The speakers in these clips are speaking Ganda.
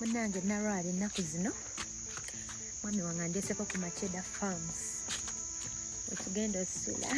Munange narwala ennaku zino mwami wange andeeseko ku Macheda Farms wetugenda osula.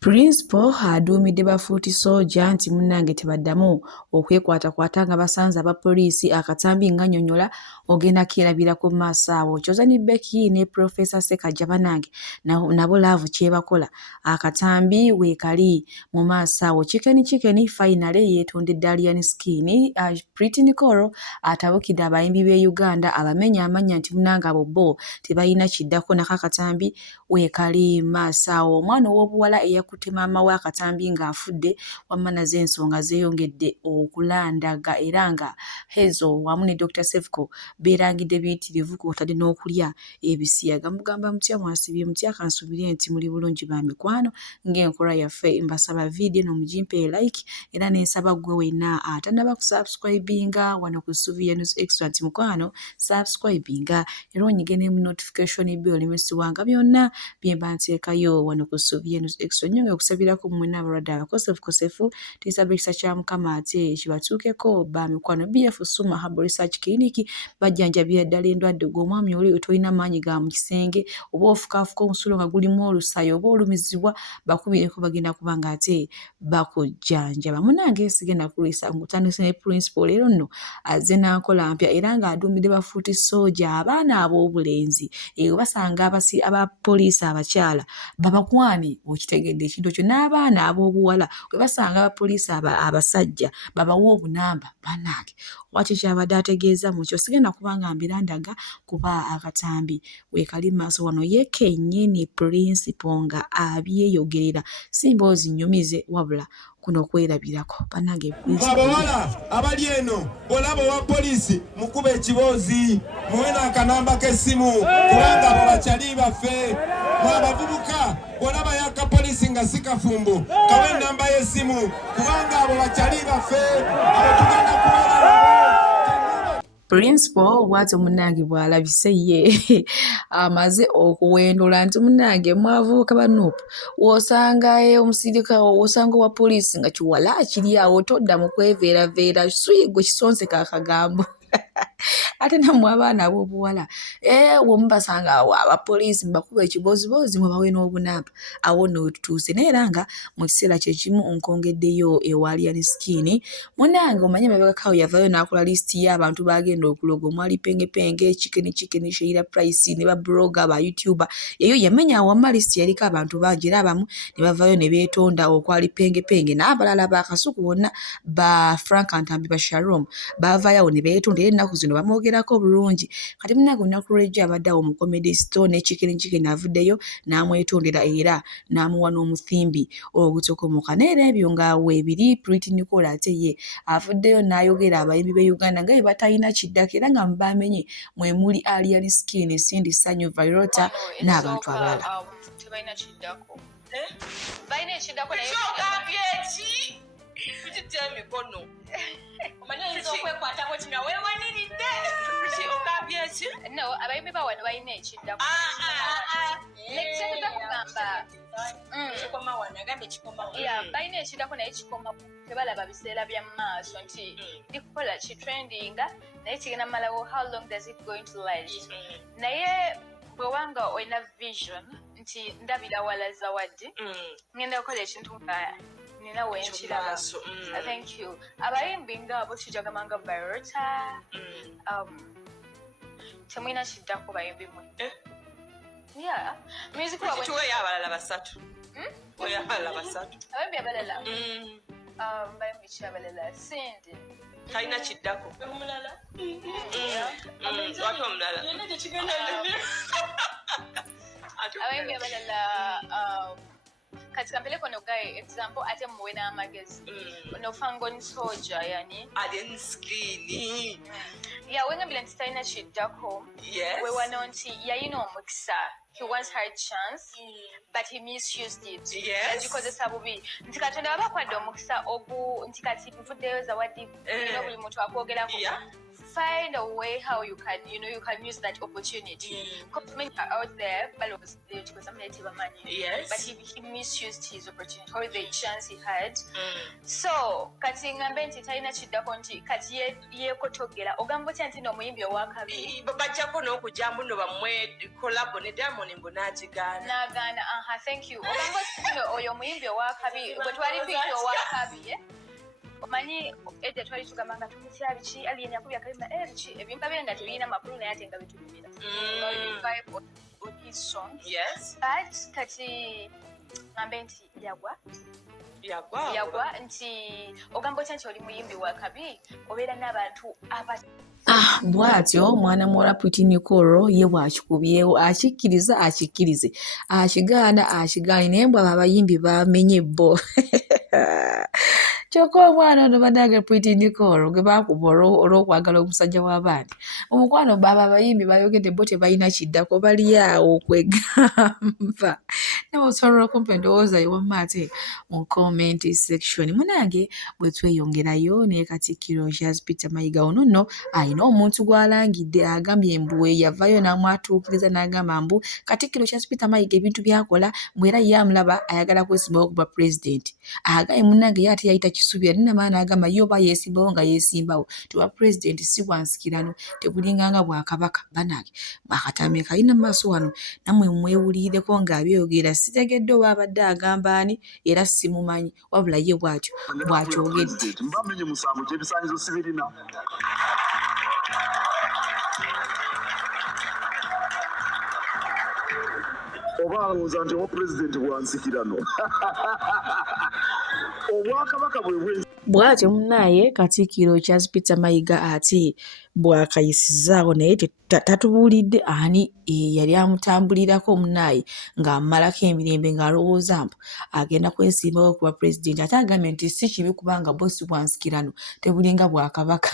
Principal aduumidde bafuuti soja nti munnange tebaddamu okwekwatakwata nga basanze abapoliisi akatambi nga nnyonnyola ogenda kyerabira ku maaso awo. Kyozani Becky ne Professor Ssekaggya bannange nabo laavu kyebakola akatambi weekali mu maaso awo. Chicken finally yeetondedde Alien Skin. Pretty Nicole atabukidde abayimbi b'e Uganda abamenya amanya nti munnange abo bo tebalina kiddako nako akatambi weekali maaso awo. Omwana ow'obuwala eyakutte maama we akatambi ng'afudde wamma nazo ensonga zeeyongedde okulandaga era nga Hezo wamu ne Dr. Sefco beerangidde biyitirivu kw'otadde n'okulya ebisiyaga. Mugamba mutya mwasibye mutya kansubire nti muli bulungi ba mikwano ng'enkola yaffe mbasaba vidiyo n'omugimpe like era n'ensaba gwe wenna atannaba kusubscribinga wano ku Sylvia News Extra nti mukwano subscribinga era onyige ne notification bell limesibwanga byonna bye mba nteekayo wano ku Sylvia News Extra. Nnyo okusabirako mwenna abalwadde abakosefu tisaba ekisa kya Mukama ate kibatuukeko ba mikwano. BF Suma Herbal Research Clinic bajjanjabira ddala endwadde gw'omwami oli tolina maanyi ga mu kisenge oba ofukaafuka omusulo nga gulimu olusayo oba olumizibwa bakubireko bagenda kubanga ate bakujjanjaba. Munnange sigenda kulwisa ngutandise ne Principal leero nno azze n'ankola mpya era ng'aduumidde bafuuti soja abaana ab'obulenzi basanga abapoliisi abakyala babakwane okitegedde ekintu ekyo n'abaana ab'obuwala we basanga abapoliisi abasajja babawa obunamba bannange waki kyabadde ategeeza mu kyo sigenda kubanga mbirandaga kuba akatambi weekali maaso wano ye kennyini Principal nga abyeyogerera si mboozi nnyumize wabula kuno kwerabirako bannange. Abawala abali eno olaba owa poliisi mukuba ekiboozi muwe n'akanamba k'essimu kubanga abo bakyali baffe. Abavubuka olaba yaka poliisi nga si kafumbo kawe ennamba y'essimu kubanga abo bakyali baffe abo tugenda kubeera. Principal bw'atyo munnange bw'alabise ye amaze okuwendula nti munnange mwavubuka banuupu w'osanga omusirika w'osanga owa poliisi nga kiwala akiri awo todda mu kweveeraveera gwe kisonseka akagambo ate nammwe abaana ab'obuwala wemubasanga awo abapoliisi mubakuba ekiboozibozi mubawe n'obunamba awo nno wetutuuse naye era nga mu kiseera kyekimu nkongeddeyo ewa Alien Skin munnange omanye mabegakawo yavayo n'akola lisiti y'abantu bagenda okuloga omwali pengepenge chicken Sheila Price ne babloga ba YouTuber eyo yamenya wamma lisiti yaliko abantu bangi era abamu ne bavayo ne beetonda okwali pengepenge n'abalala bakasuku bonna ba Frank Antambi ba Shalom bavaayo ne beetonda era ennaku zino bamwogerako bulungi kati munnange olunaku lw'ejjo abadde awo mu comedy store ne chicken avuddeyo n'amwetondera era n'amuwa n'omuthimbi ogutokomoka neera ebyo nga weebiri Pretty Nicole ate ye avuddeyo n'ayogera abayimbi b'e Uganda nga bye batalina kiddako era nga mubamenye mwe muli Alien Skin Cindy Sanyu Vairota n'abantu abalala. Tebalina kiddako balina ekiddako naye tukitya emikono omanyiza okwekwatako kina weewaniridde okambye eki no abayimbi bawano balina ekiddako nekitegeza kugamba kikoma wano agambe kikoma wano balina ekiddako naye kikoma tebalaba biseera bya maaso nti ndikukola kitrendinga naye kigenda malawo how long does it going to last naye bwewanga olina vision nti ndabira wala zawadi ngenda kukola ekintu nga nina wenkiraba. Thank you. Abayimbi ngabo kijagamanga Vairota temwina kiddako bayimbi mwe yeah music wabwe tuwe yabalala basatu oyabalala basatu abayimbi abalala bayimbi kyabalala Cindy talina kiddako omulala watu omulala yena tekigenda abayimbi abalala kati kampeleko no guy example ate muwe n'amagezi no fangon soja yani Alien Skin yeah wenga bila ntitalina kiddako we wano nti yayina omukisa he once had chance but he misused it yagikozesa bubi nti katonda babakwadde omukisa ogu nti kati nfuddeyo zawadi buli muntu akwogerako find a way how you can use that opportunity. Because many are out there, but he misused his opportunity or the chance he had. So kati ngambe nti talina kiddako nti kati yeekotogera ogamba otya nti n'omuyimbi owakabi bajjako n'okujambu no bamwe kolabo ne Diamond mbu n'agigaana thank you ogamba oti oyo omuyimbi owakabi bwe twali piki owakabi omanyi edda twali tugamba nga tumutya biki alien yakubya kalima biki ebintu bye nga tebirina makulu naye ate nga bitulumira on his song. Yes. But kati ngambe nti yagwa nti ogamba otya nti oli muyimbi wa kabi obeera n'abantu bw'atyo omwana muwala Pretty Nicole ye bw'akikubyewo akikkirize akigaane naye mbw abo abayimbi bamenye bo kyokka omwana ono bannange Pretty Nicole gwe baakuba olw'okwagala omusajja w'abandi omukwano abo abayimbi bayogedde bo tebalina kiddako bali awo okwegamba nabasobola okumpa endowooza ewamma ate mu comment section munange bwe tweyongerayo ne Katikkiro Charles Peter Mayiga ono nno ayina omuntu gw'alangidde agambye mbu yavayo n'amwatuukiriza n'agamba mbu Katikkiro Charles Peter Mayiga ebintu byakola mbwe era ye amulaba ayagala kwesimbawo okuba pulezidenti agambye munnange ye ate yayita Kisubi alina n'agamba ye oba yeesimbawo nga yeesimbawo tiwa pulezidenti si bwansikirano tebulinganga bwakabaka bannange akatambi kalina mu maaso wano nammwe mwewulirireko ng'abyogera sitegedde oba abadde agamba ani era simumanyi wabula ye bw'akyogedde mbamenye musango ky'ebisaanyizo sibirina oba alowooza nti owa pulezidenti bwansikirano obwakabaka bw'atyo munnaye Katikkiro Charles Peter Mayiga ate bw'akayisizaawo naye tatubuulidde ani yali amutambulirako munnaye ng'amalako emirembe ng'alowooza mbu agenda kwesimbawo okuba pulezidenti ate agambye nti si kibi kubanga bosi bwansikirano tebulinga bwakabaka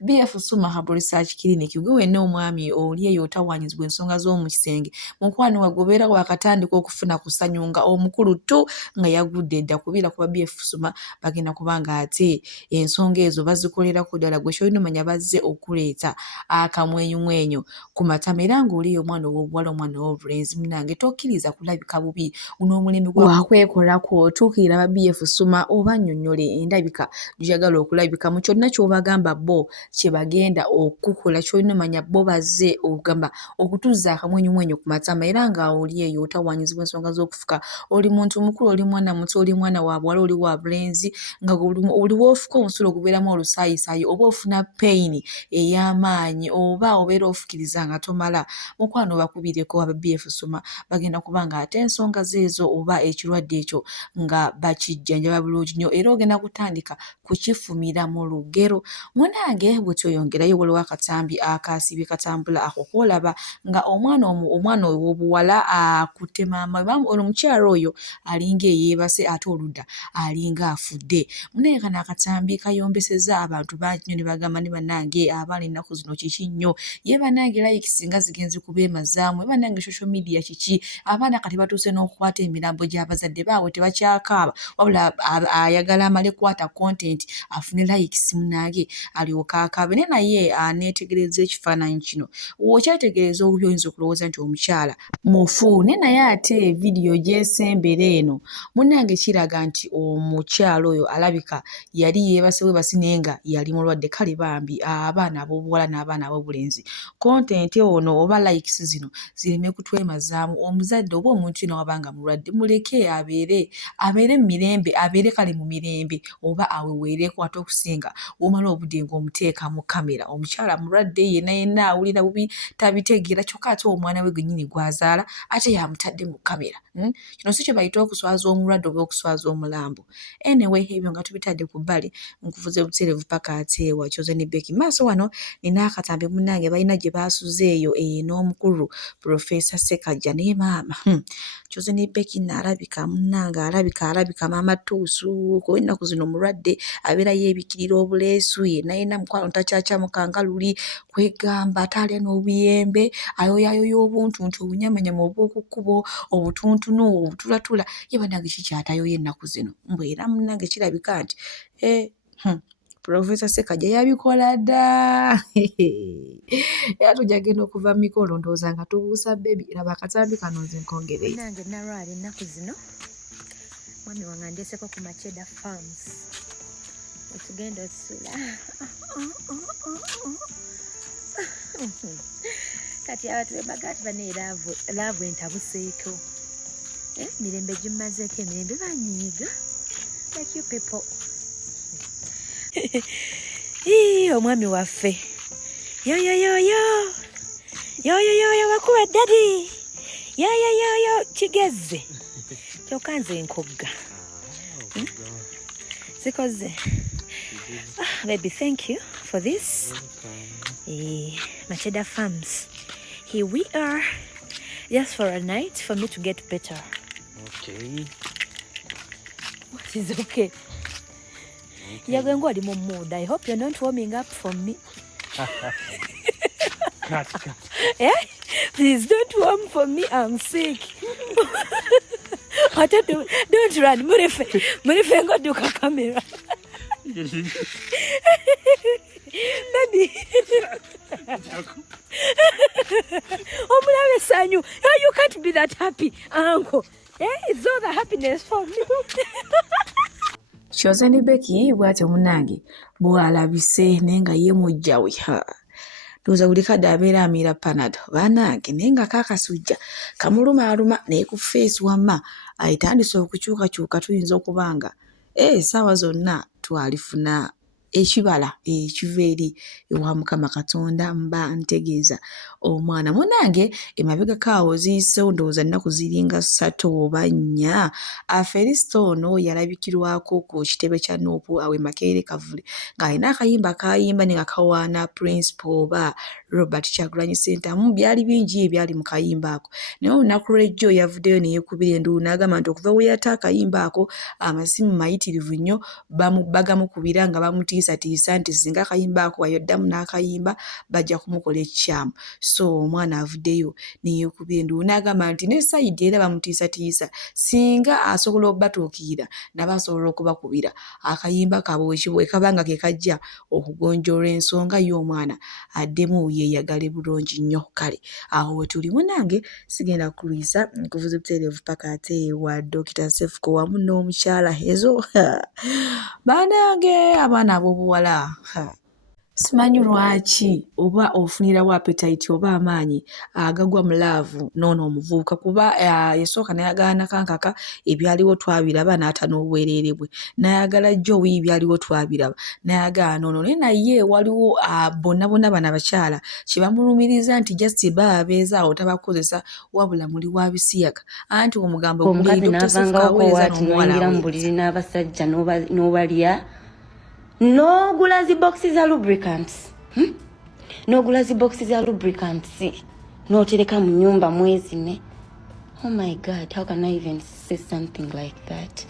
BF Suma Herbal Research Clinic gwe wenna omwami oli eyo otawanyizibwa ensonga z'omu kisenge mukwano wagobeera wakatandika okufuna kusanyunga omukulu tu nga yagudde edda kubira kuba BF Suma bagenda kubanga ate ensonga ezo bazikolerako ddala gwe kyolina omanya bazze okuleeta akamwenyumwenyu ku matama era ng'oli omwana ow'obuwala omwana ow'obulenzi munange tokkiriza kulabika bubi n'omulembe gwakwekolako otuukirira ba BF Suma oba nnyonnyole endabika gy'oyagala okulabika mu kyonna ky'obagamba bo kye bagenda okukola kyolina omanya bo bazze ogamba okutuuza akamwenyumwenyu ku matama era nga oli eyo otawanyizibwa ensonga z'okufuka oli muntu mukulu oli mwana muto oli mwana wa buwala oli wa bulenzi nga oli w'ofuka omusulo gubeeramu olusaayisaayi oba ofuna peyini ey'amaanyi oba obeera ofukiriza nga tomala mukwano bakubireko aba BF Suma bagenda kubanga ate ensonga zeezo oba ekirwadde ekyo nga bakijjanjaba bulungi nnyo era ogenda kutandika kukifumira mu lugero munange bwe tweyongerayo waliwo akatambi akaasibye katambula ako koolaba nga omwana ow'obuwala akutte maama omukyala oyo alinga eyeebase ate oludda alinga afudde munange kano akatambi kayombeseza abantu bangi nnyo ne bagamba ne bannange abaana ennaku zino kiki nnyo ye bannange likes nga zigenze kubeemazaamu ye bannange social media kiki abaana kati batuuse n'okukwata emirambo gy'abazadde baabwe tebakyakaaba wabula ayagala amale kwata content afune likes munnange alyoka akaabe naye aneetegereza ekifaananyi kino wokyetegereza obubi oyinza okulowooza nti omukyala mufu naye ate vidiyo gyesembera eno munnange kiraga nti omukyala oyo alabika yali yeebase bwebasi naye nga yali mulwadde kale bambi abaana ab'obuwala n'abaana ab'obulenzi content ono oba likes zino zireme kutwemazaamu omuzadde oba omuntu yena wabanga mulwadde muleke abeere mu mirembe abeere kale mu mirembe oba aweweereko ate okusinga womala obudde ng'omuteeka mu kamera omukyala mulwadde yenna awulira bubi tabitegeera kyokka ate omwana we gwennyini gwazaala ate yamutadde mu kamera kino si kye bayita okuswaza omulwadde oba okuswaza omulambo anyway ebyo nga tubitadde ku bbali nkuvuze butereevu paka ate wakyoze ne Becky maaso wano nina akatambi munnange balina gye baasuze eyo n'omukulu Professor Ssekaggya naye maama kyoze ne Becky naalabika munnange alabika maama tuusu kuba ennaku zino mulwadde abeera yeebikirira obuleesu yenna mukwano takyakyamuka nga luli kwegamba ate alya n'obuyembe ayoyaayoya obuntuntu obunyamanyama obw'okukkubo obutuntunu obutulatula ye bannange kikyatayoya ennaku zino mbwera munnange kirabika nti Professor Ssekajja yabikola dda. Era tujja genda okuva mu mikolo ndowooza nga tubuusa bebi laba akatambi kano nze nkongereyo. Nange nalwala ennaku zino mwami wange andeeseko ku Macheda Farms wetugenda osula. Kati abantu bebaga ati bane laavu entabuseeko. Mirembe gimazeeko emirembe banyiiga like you people. Omwami waffe yoyoyoyo wakuba dadi yoyoyoyo kigeze kyokka nze nkogga zikoze. Baby, thank you for this. Macheda Farms, here we are just for a night for me to get better. Okay. What is okay? You're going to go mood. I hope you're not warming up for me. Cut. Yeah? Please don't warm for me. I'm sick. Don't run. Murife go do camera. Baby. Omulabe sanyu. You can't be that happy, uncle. It's all the happiness for me. Kyoza ne Becky bw'atyo munnange bw'alabise naye nga ye mujja we ndowooza buli kadde abeera amiira panado bannange naye nga kaakasujja kamulumaaluma naye ku feesi wamma ayitandise okukyukakyuka tuyinza okubanga essaawa zonna twalifuna ekibala ekiva eri ewa Mukama Katonda mba ntegeeza omwana munnange emabega kaawo ziyiseewo ndowooza nnaku ziringa 3 oba 4 Felisito ono yalabikirwako ku kitebe kya Nuupu awe Makerere Kavule ng'alina akayimba kayimba ne nga kawaana Principal oba Robert Kyagulanyi Ssentamu byali bingi ebyali mu kayimba ako naye olunaku lw'ejjo yavuddeyo ne yeekubira enduulu n'agamba nti okuva we yatta akayimba ako amasimu mayitirivu nnyo bagamukubira nga bamutiisatiisa nti singa akayimba ako wayoddamu n'akayimba bajja kumukola ekikyamu. So omwana avuddeyo ne yeekubira enduulu n'agamba nti ne sayidi era bamutiisatiisa singa asobola okubatuukirira naba asobola okubakubira akayimba kabwe bwe kabanga ke kajja okugonjoola ensonga y'omwana addemu yeeyagale bulungi nnyo. Kale awo we tuli munnange sigenda kuliisa nkuvuza buteerevu paka ate wa Dr. Sefuko wamu n'omukyala ezo bannange abaana ab'obuwala simanyi lwaki oba ofunirawo appetite oba amaanyi agagwa mu laavu noono omuvubuka kuba yasooka nayagala nakankaka ebyaliwo twabiraba n'ata n'obwereere bwe nayagala Joey byaliwo twabiraba nayagala noono naye waliwo bonna bano abakyala kye bamulumiriza nti just babeezaawo tabakozesa wabula muli wa bisiyaga anti omugambo omukazi n'avangawo n'omuwala mu buliri n'abasajja n'obalya n'ogula zi boxi za lubricants n'ogula zi boxi za lubricants n'otereka mu nnyumba mwezi ne. Oh my God, how can I even say something like that?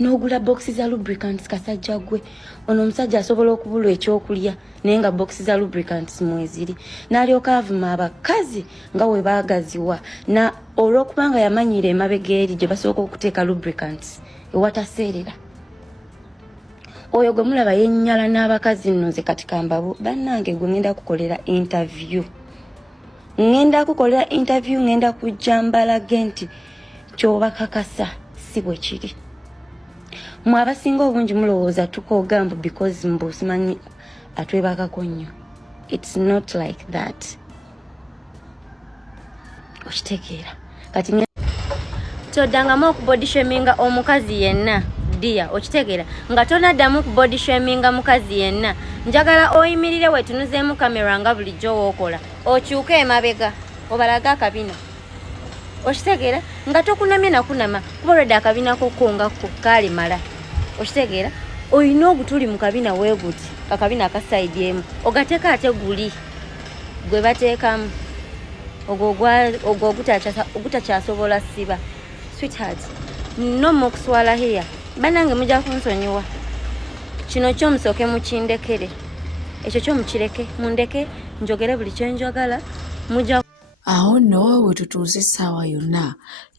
N'ogula boxi za lubricants kasajja gwe ono omusajja asobola okubulwa ekyokulya naye nga boxi za lubricants mweziri n'alyoka avuma abakazi nga we baagaziwa na olw'okubanga yamanyira emabega eri gye basooka okuteeka lubricants ewataseerera. Oyo gwe mulaba yennyala n'abakazi nno nze kati kambabo bannange gwe ngenda kukolera interview. Ngenda kujja mbalage nti kyobakakasa si bwe kiri. Mwe abasinga obungi mulowooza tukogamba because mbu simanyi atwebakako nnyo. It's not like that. Okitegeera kati toddangamu okubody shaminga omukazi yenna dia okitegeera nga tonaddamu ku body shaminga mukazi yenna. Njagala oyimirire wetunuzeemu kamera nga bulijjo wookola okyuke emabega obalaga akabina okitegeera nga tokunamye nakunama kuba olwedde akabina kokongako kaali mala okitegeera oyina ogutuli mu kabina weeguti akabina akasaidi emu ogateeka ate guli gwe bateekamu ogwo ogutakyasobola siba. Sweetheart no mukuswala hiya banange mujja kunsonyiwa kino kyomusooke mukindekere ekyo kyomukireke mundeke njogere buli kyenjagala mujja Awo nno bwe tutuuze essaawa yonna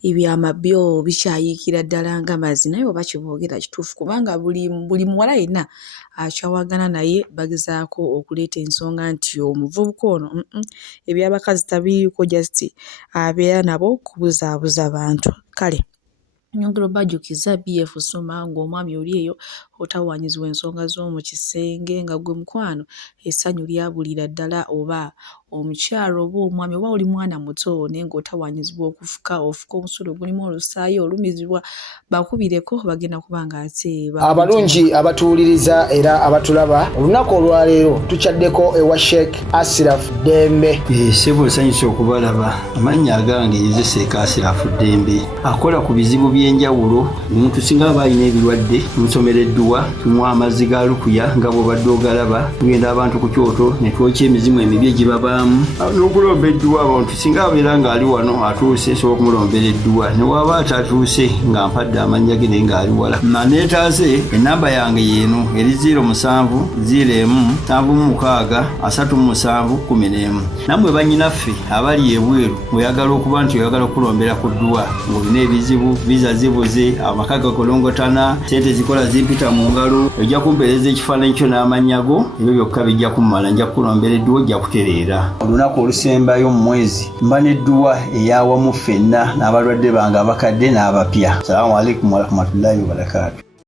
ebyama byo bikyayiikira ddala nga mazzi naye oba kiboogera kituufu kubanga buli muwala yenna akyawagana naye bagezaako okuleeta ensonga nti omuvubuka ono ebyabakazi tabiriiko just abeera nabo kubuzaabuza bantu. Kale nyongera obajjukiza BF Suma ng'omwami oli eyo otawaanyizibwa ensonga z'omu kisenge nga gwe mukwano essanyu lyabulira ddala oba omukyalo oba omwami oba oli mwana muto naye ng'otawaanyizibwa ofuka omusolo gulimu olusaayi olumizibwa bakubireko bagenda kuba nga ate abalungi abatuwuliriza era abatulaba olunaku olwaleero tukyaddeko ewa Sheikh Ashraf Dembe. Ssebo nsanyuse okubalaba. Amannya agange Yezeseeka Ashraf Dembe akola ku bizibu by'enjawulo. Omuntu singa aba alina ebirwadde tumusomereddwa tumuwa amazzi ga lukuya nga bw'obadde ogalaba tugenda abantu ku kyoto ne twokya emizimu emibi egibabaamu n'okulomba edduwa. Abantu singa abeera ng'ali wano atuuse sobola okumulombera edduwa ne waba atatuuse nga mpadde amannya ge naye ng'ali wala. Neetaase ennamba yange yeeno eri 0701763711. Nammwe bannyinaffe abali ebweru oyagala okuba nti oyagala okulombera ku dduwa ng'olina ebizibu viza zibuze amaka gakolongotana sente zikola zimpita mu ngalo ojja kumpeereza ekifaananyi kyo n'amannya go ebyo byokka bijja kummala nja kukulombera edduwa ojja kutereera. Olunaku olusembayo mu mwezi mba n'edduwa eyawamu ffenna n'abalwadde bange abakadde n'abapya. Salaamu alaikum warahmatullahi wabarakatuh.